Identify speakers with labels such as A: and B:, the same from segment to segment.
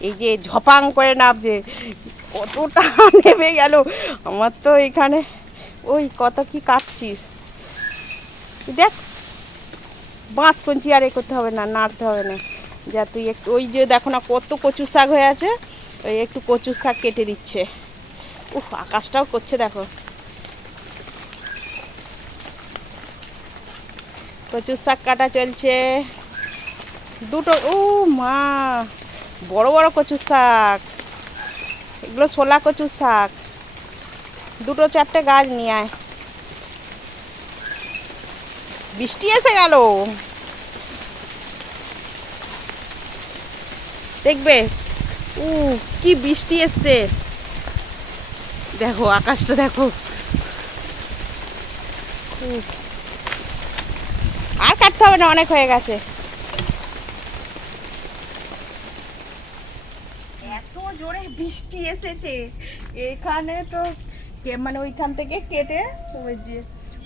A: এই যে ঝপাং করে নামছে কতটা নেমে গেল। আমার তো এখানে ওই কত কি কাটছিস? দেখ, বাঁশ কঞ্চি আর এ করতে হবে না, নাড়তে হবে না। যা তুই একটু, ওই যে দেখো না কত কচুর শাক হয়ে আছে, ওই একটু কচুর শাক কেটে দিচ্ছে। উফ, আকাশটাও করছে দেখো। কচুর শাক কাটা চলছে। দুটো, ও মা! বড় বড় কচুর শাক, এগুলো শোলা কচুর শাক, দুটো চারটে গাছ নিয়ে আয়। বৃষ্টি এসে গেল। দেখবে, উ, কি বৃষ্টি এসছে। দেখো, আকাশটা দেখো। আর কাটতে হবে না, অনেক হয়ে গেছে এত জোরে বৃষ্টি এসেছে। এখানে তো মানে ওইখান থেকে কেটে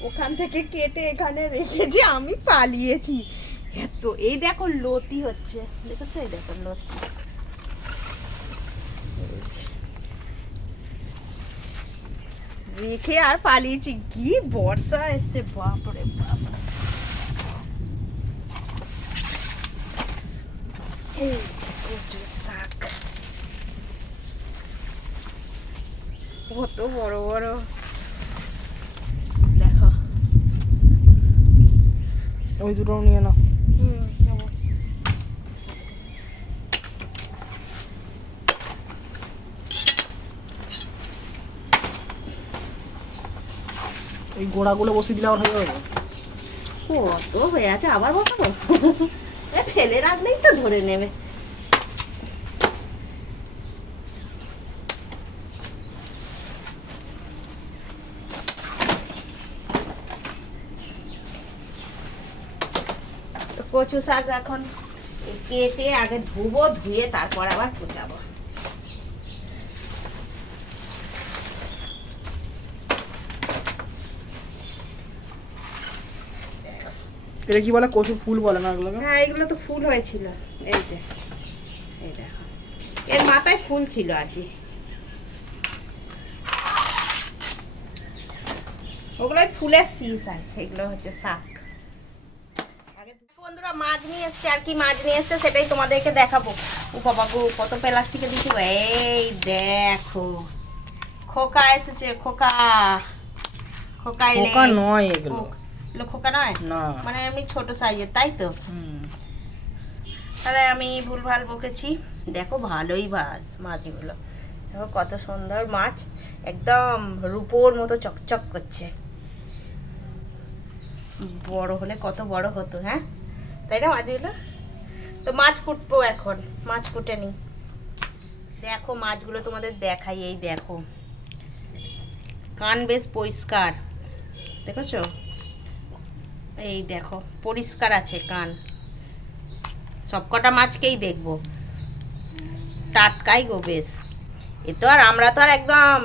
A: ওখান থেকে কেটে এখানে রেখেছি আমি পালিয়েছি। এত এই দেখো লতি হচ্ছে। দেখেছ? এই দেখো লতি। রেখে আর পালিয়েছি। কি বর্ষা এসছে, বাপরে বাপ। এই যে কচুর শাক কত বড় বড়। দেখো।
B: ওই দুটো নিয়ে নাও। ওই গোড়াগুলো বসিয়ে দিলে আবার হয়ে যাবে?
A: কত হয়ে আছে আবার বসাবো? এ ফেলে রাখলেই তো ধরে নেবে। কচু শাক এখন কেটে আগে ধুবো ধুয়ে তারপর আবার কুচাবো
B: এটা কি বলে? কচু ফুল বলে না এগুলোকে
A: হ্যাঁ এগুলো তো ফুল হয়েছিল। এই যে এই দেখো। এর মাথায় ফুল ছিল আর কি। ওগুলোই ফুলের শীষ আর এগুলো হচ্ছে শাক। আগে বন্ধুরা মাছ নিয়ে এসছে আর কি মাছ নিয়ে এসছে সেটাই তোমাদেরকে দেখাবো। ও কত প্লাস্টিকে দিছি এই দেখো খোকা এসেছে খোকা। খোকা
B: পোকা নয় এগুলো।
A: এগুলো খোকা নয়?
B: না।
A: মানে এমনি ছোট সাইজের তাই তো। তাহলে আমি ভুলভাল বকেছি। দেখো ভালোই মাছ মাছগুলো। দেখো কত সুন্দর মাছ। একদম রূপোর মতো চকচক করছে। বড় হলে কত বড় হতো হ্যাঁ? তাই না, মাছগুলো? তো মাছ কুটবো এখন, মাছ কুটে নি দেখো, মাছগুলো তোমাদের দেখাই, এই দেখো। কান বেশ পরিষ্কার, দেখেছ? এই দেখো, পরিষ্কার আছে কান। সবকটা মাছকেই দেখব। টাটকাই গো বেশ। এ তো আর আমরা তো আর একদম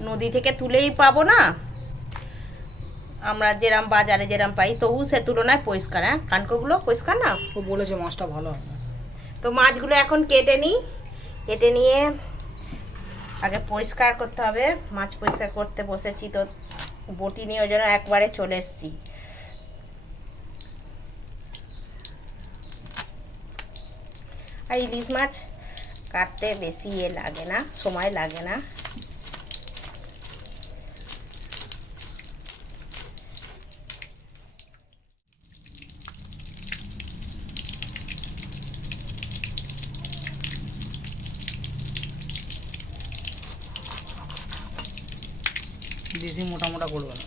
A: নদী থেকে তুলেই পাবো না। আমরা যেরাম বাজারে যেরাম পাই তবু সে তুলনায় পরিষ্কার হ্যাঁ? কানকোগুলো পরিষ্কার না?
B: ও বলেছে মাছটা ভালো হবে।
A: তো মাছগুলো এখন কেটে নিই। কেটে নিয়ে আগে পরিষ্কার করতে হবে। মাছ পরিষ্কার করতে বসেছি তো বটি নিয়ে ওই জন্য একবারে চলে এসেছি। আর ইলিশ মাছ কাটতে বেশি ইয়ে লাগে না সময় লাগে না।
B: বেশি মোটা মোটা করবে না।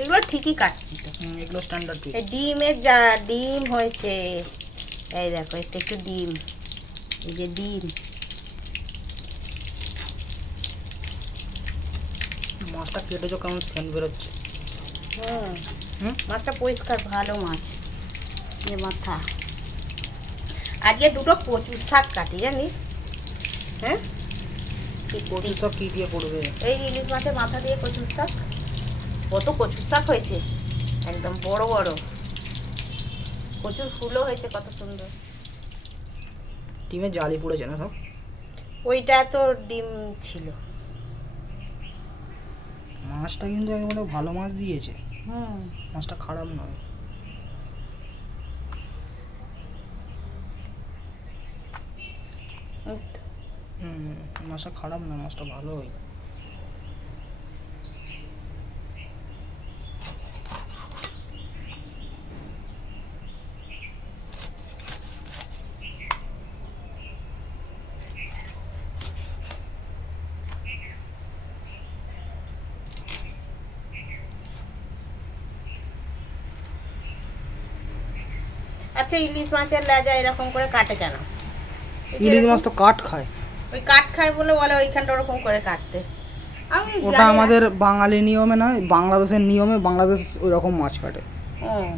A: এগুলো ঠিকই কাটছি তো
B: এগুলো স্ট্যান্ডার্ড ঠিক।
A: ডিমের যা ডিম হয়েছে এই দেখো এটা একটু ডিম। এই যে ডিম।
B: মাছটা কেটেছো কেমন সেন্ট বেরোচ্ছে?
A: হুম
B: হুম?
A: মাছটা পরিষ্কার ভালো মাছ। যে মাথা। আজকে দুটো কচুর শাক কাটি জানিস? হ্যাঁ?
B: কচু সব কি দিয়ে করবে?
A: এই ইলিশ মাছের মাথা দিয়ে কচুর শাক। কত কচুর শাক হয়েছে। একদম বড় বড়। কচুর ফুলও হয়েছে কত সুন্দর।
B: ডিমে জালি পড়েছে না সব?
A: ওইটা তো ডিম ছিল।
B: মাছটা কিন্তু একেবারে ভালো মাছ দিয়েছে।
A: হুম।
B: মাছটা খারাপ নয়
A: এই তো।
B: হুম মাছটা খারাপ না মাছটা ভালোই
A: আচ্ছা ইলিশ মাছের লেজা এরকম করে কাটে কেন?
B: ইলিশ মাছ তো কাঠ খায়।
A: ওই কাঠ খায় বলে বলে ওইখানটা ওরকম করে কাটতে। আমি
B: ওটা আমাদের বাঙালি নিয়মে নয় বাংলাদেশের নিয়মে বাংলাদেশ ওই রকম মাছ কাটে।
A: হুম।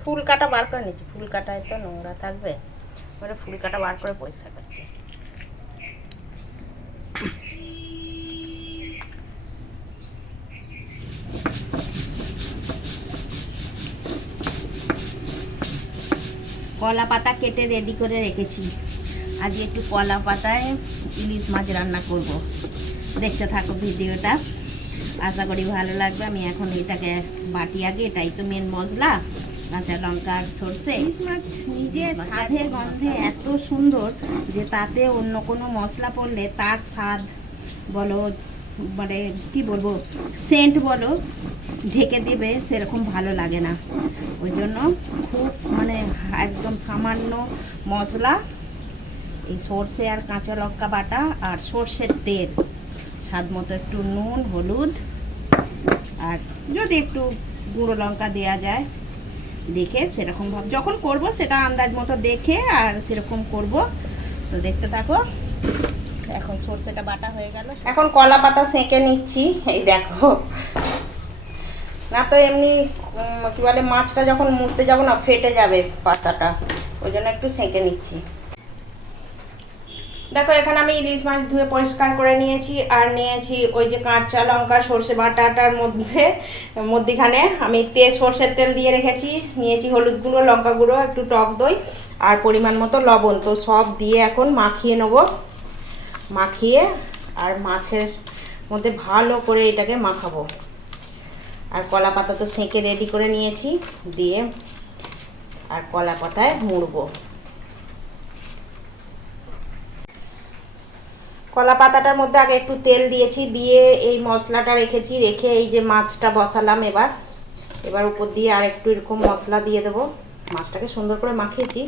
A: ফুল কাটা বার করে নিচ্ছি ফুল কাটায় তো নোংরা থাকবে। মানে ফুল কাটা বার করে পয়সা করছি কলা পাতা কেটে রেডি করে রেখেছি। আজ একটু কলা পাতায় ইলিশ মাছ রান্না করব। দেখতে থাকো ভিডিওটা। আশা করি ভালো লাগবে। আমি এখন এটাকে বাটি আগে এটাই তো মেন মশলা। কাঁচা লঙ্কা আর সর্ষে। ইলিশ মাছ নিজে স্বাদে গন্ধে এত সুন্দর যে তাতে অন্য কোনো মশলা পড়লে তার স্বাদ বলো মানে কি বলব সেন্ট বলো, ঢেকে দেবে, সেরকম ভালো লাগে না। ওই জন্য খুব মানে একদম সামান্য মশলা, এই সর্ষে আর কাঁচা লঙ্কা বাটা আর সর্ষের তেল। স্বাদ মতো একটু নুন, হলুদ, আর যদি একটু গুঁড়ো লঙ্কা দেওয়া যায়, দেখে সেরকম ভাব, যখন করব সেটা আন্দাজ মতো দেখে আর সেরকম করব। তো দেখতে থাকো। এখন সর্ষেটা বাটা হয়ে গেল। এখন কলা পাতা সেঁকে নিচ্ছি। এই দেখো। না তো এমনি কি বলে, মাছটা যখন মুড়তে যাব না, ফেটে যাবে পাতাটা। ওই জন্য একটু সেঁকে নিচ্ছি। দেখো, এখানে আমি ইলিশ মাছ ধুয়ে পরিষ্কার করে নিয়েছি। আর নিয়েছি ওই যে কাঁচা লঙ্কা, সর্ষে বাটাটার মধ্যে, মধ্যিখানে আমি তেল সর্ষের তেল দিয়ে রেখেছি। নিয়েছি হলুদ গুঁড়ো, লঙ্কা গুঁড়ো, একটু টক দই, আর পরিমাণ মতো লবণ। তো সব দিয়ে এখন মাখিয়ে নেব। মাখিয়ে আর মাছের মধ্যে ভালো করে এটাকে মাখাবো। আর কলা পাতা তো সেঁকে রেডি করে নিয়েছি, দিয়ে আর কলা পাতায় মুড়বো। কলা পাতাটার মধ্যে আগে একটু তেল দিয়েছি, দিয়ে এই মশলাটা রেখেছি, রেখে এই যে মাছটা বসালাম এবার। এবার উপর দিয়ে আর একটু এরকম মশলা দিয়ে দেবো। মাছটাকে সুন্দর করে মাখিয়েছি,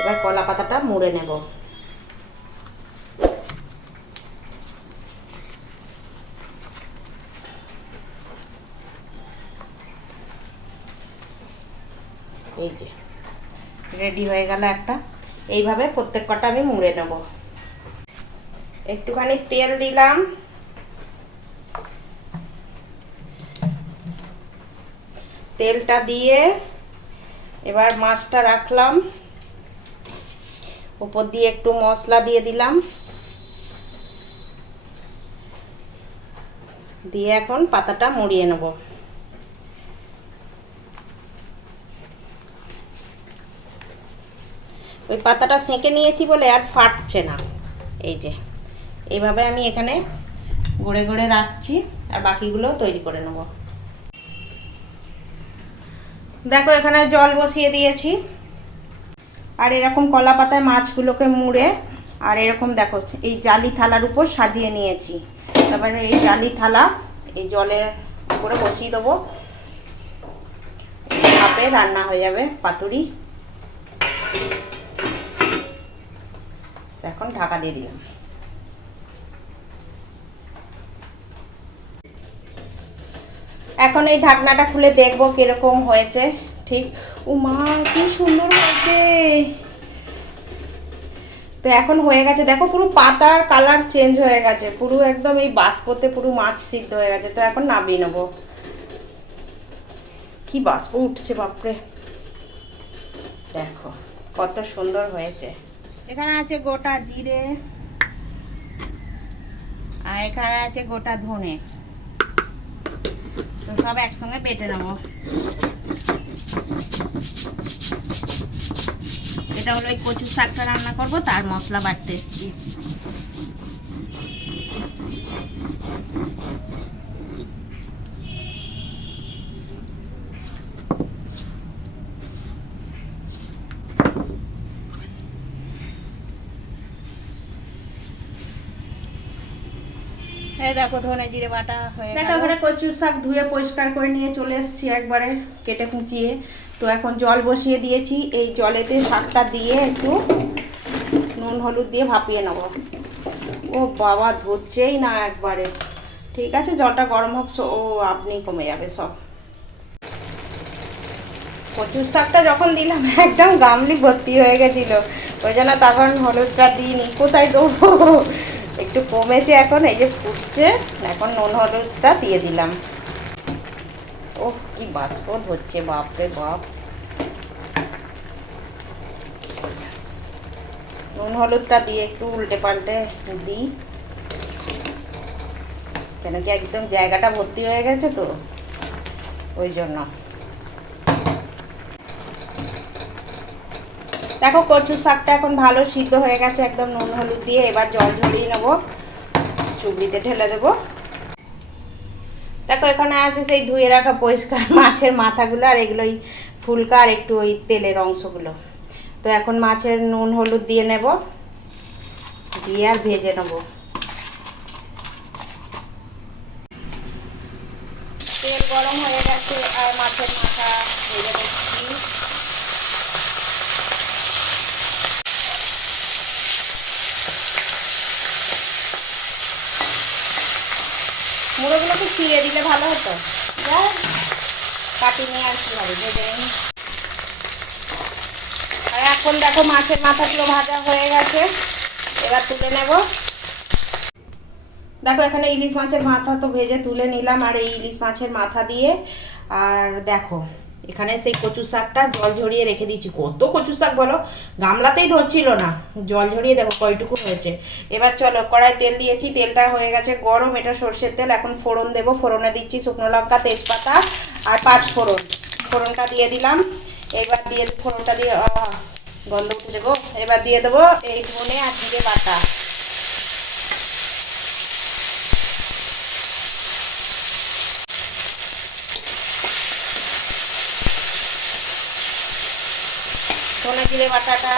A: এবার কলা পাতাটা মুড়ে নেব এই যে রেডি হয়ে গেল একটা। এইভাবে প্রত্যেক কটা আমি মুড়ে নেব। একটুখানি তেল দিলাম। তেলটা দিয়ে এবার মাছটা রাখলাম। উপর দিয়ে একটু মশলা দিয়ে দিলাম। দিয়ে এখন পাতাটা মুড়িয়ে নেব। ওই পাতাটা সেঁকে নিয়েছি বলে আর ফাটছে না। এই যে, এইভাবে আমি এখানে গড়ে গড়ে রাখছি, আর বাকিগুলো তৈরি করে নেব। দেখো, এখানে জল বসিয়ে দিয়েছি। আর এরকম কলা পাতায় মাছগুলোকে মুড়ে, আর এরকম দেখো, এই জালি থালার উপর সাজিয়ে নিয়েছি। তারপরে এই জালি থালা, এই জলের উপরে বসিয়ে দেবো। ভাপে রান্না হয়ে যাবে পাতুরি। এখন ঢাকা দিয়ে দিলাম। এখন এই ঢাকনাটা খুলে দেখব কীরকম হয়েছে। ঠিক ও মা কি সুন্দর হয়েছে। তো এখন হয়ে গেছে, দেখো পুরো পাতার কালার চেঞ্জ হয়ে গেছে। পুরো একদম এই বাষ্পতে পুরো মাছ সিদ্ধ হয়ে গেছে। তো এখন নামিয়ে নেব। কি বাষ্প উঠছে, বাপরে। দেখো, কত সুন্দর হয়েছে। এখানে আছে গোটা জিরে আর এখানে আছে গোটা ধনে।
C: তো সব একসঙ্গে বেটে নেব। এটা হলো ওই কচুর শাকটা রান্না করব, তার মশলা বাটতে এসছি এই দেখো ধনে জিরে বাটা হয়ে
A: দেখো ওখানে কচুর শাক ধুয়ে পরিষ্কার করে নিয়ে চলে এসেছি একবারে কেটে কুচিয়ে। তো এখন জল বসিয়ে দিয়েছি। এই জলেতে শাকটা দিয়ে একটু নুন হলুদ দিয়ে ভাপিয়ে নেব। ও বাবা ধরছেই না একবারে। ঠিক আছে জলটা গরম হোক ও আপনি কমে যাবে সব। কচুর শাকটা যখন দিলাম একদম গামলি ভর্তি হয়ে গেছিল। ওই জন্য তখন হলুদটা দিইনি। কোথায় দেবো? একটু কমেছে এখন, এই যে ফুটছে। এখন নুন হলুদটা দিয়ে দিলাম। ওহ, কি বাষ্প ধরছে, বাপরে বাপ। নুন হলুদটা দিয়ে একটু উল্টে পাল্টে দিই। কেন কি একদম জায়গাটা ভর্তি হয়ে গেছে তো? ওই জন্য। দেখো কচু শাকটা এখন ভালো সিদ্ধ হয়ে গেছে, একদম নুন হলুদ দিয়ে এবার জল ঝরিয়ে নেব। চুবড়িতে ঢেলে দেবো। দেখো এখানে আছে সেই ধুয়ে রাখা পরিষ্কার মাছের মাথাগুলো আর এগুলোই ফুলকা আর একটু ওই তেলের অংশগুলো। তো এখন মাছের নুন হলুদ দিয়ে নেব, দিয়ে আর ভেজে নেব তেল গরম হয়ে গেছে আর মাছের মাথা ভেজে নিচ্ছি মুড়োগুলোকে ছিঁড়ে দিলে ভালো হতো? কাটি নিয়ে আর কি হবে ভেজে। আর এখন দেখো মাছের মাথাগুলো ভাজা হয়ে গেছে। এবার তুলে নেব। দেখো, এখানে ইলিশ মাছের মাথা তো ভেজে তুলে নিলাম, আর এই ইলিশ মাছের মাথা দিয়ে। আর দেখো এখানে সেই কচু শাকটা জল ঝরিয়ে রেখে দিচ্ছি কত কচু শাক বলো? গামলাতেই ধরছিল না। জল ঝরিয়ে দেখো কয়টুকু হয়েছে। এবার চলো, কড়াই তেল দিয়েছি। তেলটা হয়ে গেছে গরম। এটা সর্ষের তেল। এখন ফোড়ন দেবো। ফোড়নে দিচ্ছি শুকনো লঙ্কা, তেজপাতা আর পাঁচ ফোড়ন। ফোড়নটা দিয়ে দিলাম। এবার দিয়ে ফোড়নটা দিয়ে গন্ধ উঠেছে গো। এবার দিয়ে দেবো এই ধনে আর জিরে বাটা। জিরে বাটাটা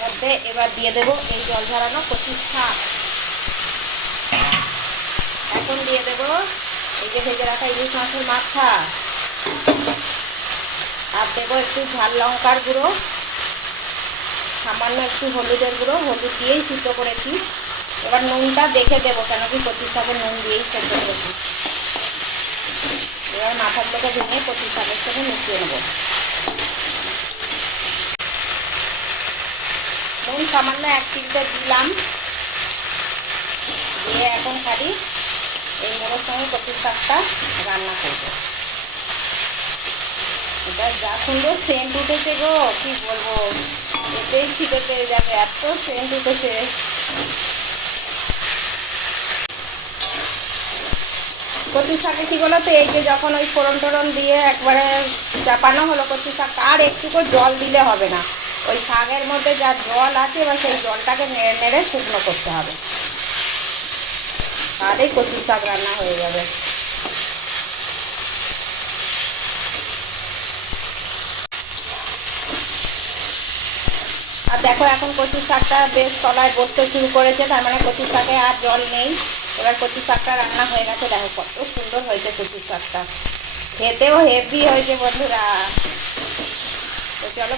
A: মধ্যে এবার দিয়ে দেবো এই জল ঝরানো কচুর শাক এখন দিয়ে দেবো এই যে ভেজে রাখা ইলিশ মাছের মাথা। আর দেবো একটু ঝাল লঙ্কার গুঁড়ো, সামান্য একটু হলুদের গুঁড়ো, হলুদ দিয়েই সিদ্ধ করেছি। এবার নুনটা দেখে দেবো কেন কি কচুর শাকে নুন দিয়েই সেদ্ধ করেছি। এবার মাথাগুলোকে ভেঙে কচুর শাকের সঙ্গে মিশিয়ে নেব। নুন সামান্য এক চিমটে দিলাম। দিয়ে এখন খালি এই মোড়োর সঙ্গে কচুর শাকটা রান্না করব। এটা যা সুন্দর সেন্ট উঠেছে গো, কি বলব? এতেই ছিটে পেয়ে যাবে, এত সেন্ট উঠেছে। কচু শাকে কি বলো তো এই যে যখন ওই ফোড়ন টোড়ন দিয়ে একবারে চাপানো হলো কচু শাক, আর একটুকু জল দিলে হবে না। ওই শাকের মধ্যে যা জল আছে, এবার সেই জলটাকে নেড়ে নেড়ে শুকনো করতে হবে। তাহলেই কচু শাক রান্না হয়ে যাবে। আর দেখো, এখন কচু শাকটা বেশ তলায় বসতে শুরু করেছে, তার মানে কচু শাকে আর জল নেই। এবার কচু শাকটা রান্না হয়ে গেছে। দেখো, কত সুন্দর হয়েছে কচু শাকটা। খেতেও হেভি হয়েছে বন্ধুরা। চলো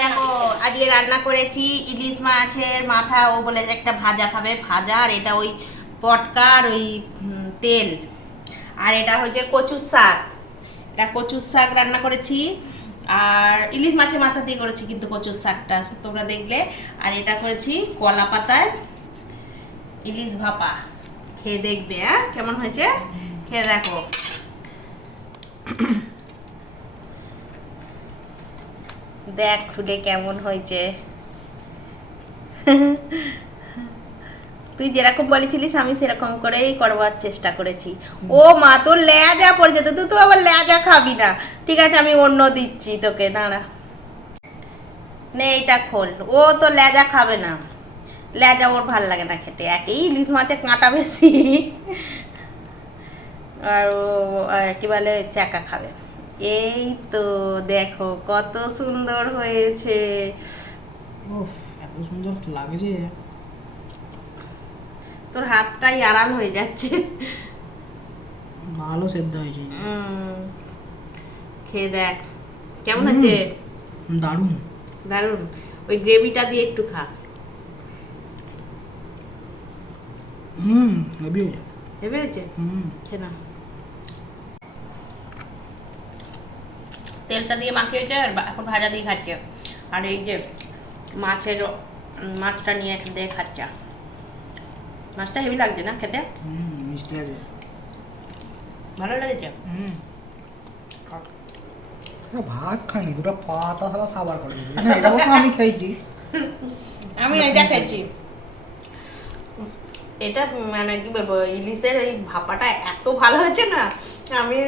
C: দেখো আজকে রান্না করেছি ইলিশ মাছের মাথা ও বলে যে একটা ভাজা খাবে ভাজা আর এটা ওই পটকার ওই তেল। আর এটা হচ্ছে কচুর শাক। এটা কচুর শাক রান্না করেছি আর ইলিশ মাছের মাথা দিয়ে করেছি কিন্তু কচুর শাকটা তোমরা দেখলে। আর এটা করেছি কলা পাতায় ইলিশ ভাপা। খেয়ে দেখবে হ্যাঁ? কেমন হয়েছে? খেয়ে দেখো। দেখ খুলে কেমন হয়েছে।
A: তুই যেরকম বলেছিলিস, আমি সেরকম করেই করবার চেষ্টা করেছি। ও মা, তোর পড়েছে তো, তুই তো আবার লেজা খাবি না। ঠিক আছে, আমি অন্য দিচ্ছি তোকে, দাঁড়া। নে, এইটা খোল। ও তো লেজা খাবে না। লেজা ওর ভালো লাগে না খেতে। একই ইলিশ মাছে কাঁটা বেশি। আর ও কি বলে চাকা খাবে। এই তো দেখো কত সুন্দর হয়েছে।
B: এত সুন্দর লাগছে।
A: তোর হাতটাই আড়াল হয়ে যাচ্ছে।
B: ভালো সেদ্ধ হয়েছে।
A: খেয়ে দেখ। কেমন আছে?
B: দারুণ।
A: দারুণ ওই গ্রেভিটা দিয়ে একটু খা।
B: হুম হেভি হয়েছে।
A: ভেবে হয়েছে?
B: হুম।
A: খেয়ে না তেলটা দিয়ে মাখিয়েছে আর এখন ভাজা দিয়ে খাচ্ছে। আর এই যে মাছের মাছটা নিয়ে দিয়ে খাচ্ছে। মাছটা হেভি লাগছে না খেতে?
B: মিষ্টি আছে।
A: ভালো লেগেছে?
B: হুম। ভাত খাইনি দুটো পাতা সাবার করে আমি খেয়েছি
A: আমি এটা খেয়েছি এটা মানে কি বলব, ইলিশের এই ভাপাটা এত ভালো হয়েছে না, আমি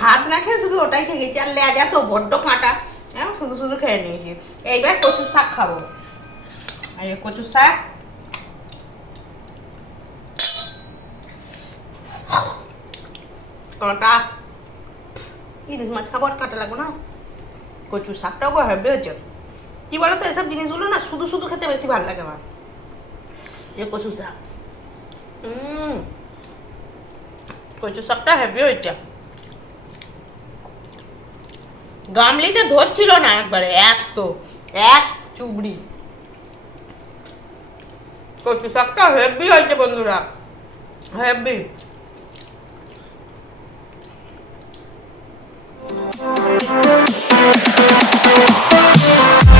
A: ভাত না খেয়ে শুধু ওটাই খেয়ে গেছি, আর লেজা তো বড্ড কাঁটা। হ্যাঁ শুধু শুধু খেয়ে নিয়েছি। এইবার কচু শাক খাব। আর এই কচু শাক। কাঁটা। ইলিশ মাছ খাব, আর কাঁটা লাগবে না। কচু শাকটাও হেভি হয়েছে কি বলতো, এসব জিনিসগুলো না শুধু শুধু খেতে বেশি ভালো লাগে আমার। এই কচু শাক। কচু শাকটা হেভি হয়েছে গামলিতে ধরছিল না একবারে এক তো এক চুবড়ি কচু শাকটা হেভি হয়েছে বন্ধুরা হেভি Thank you.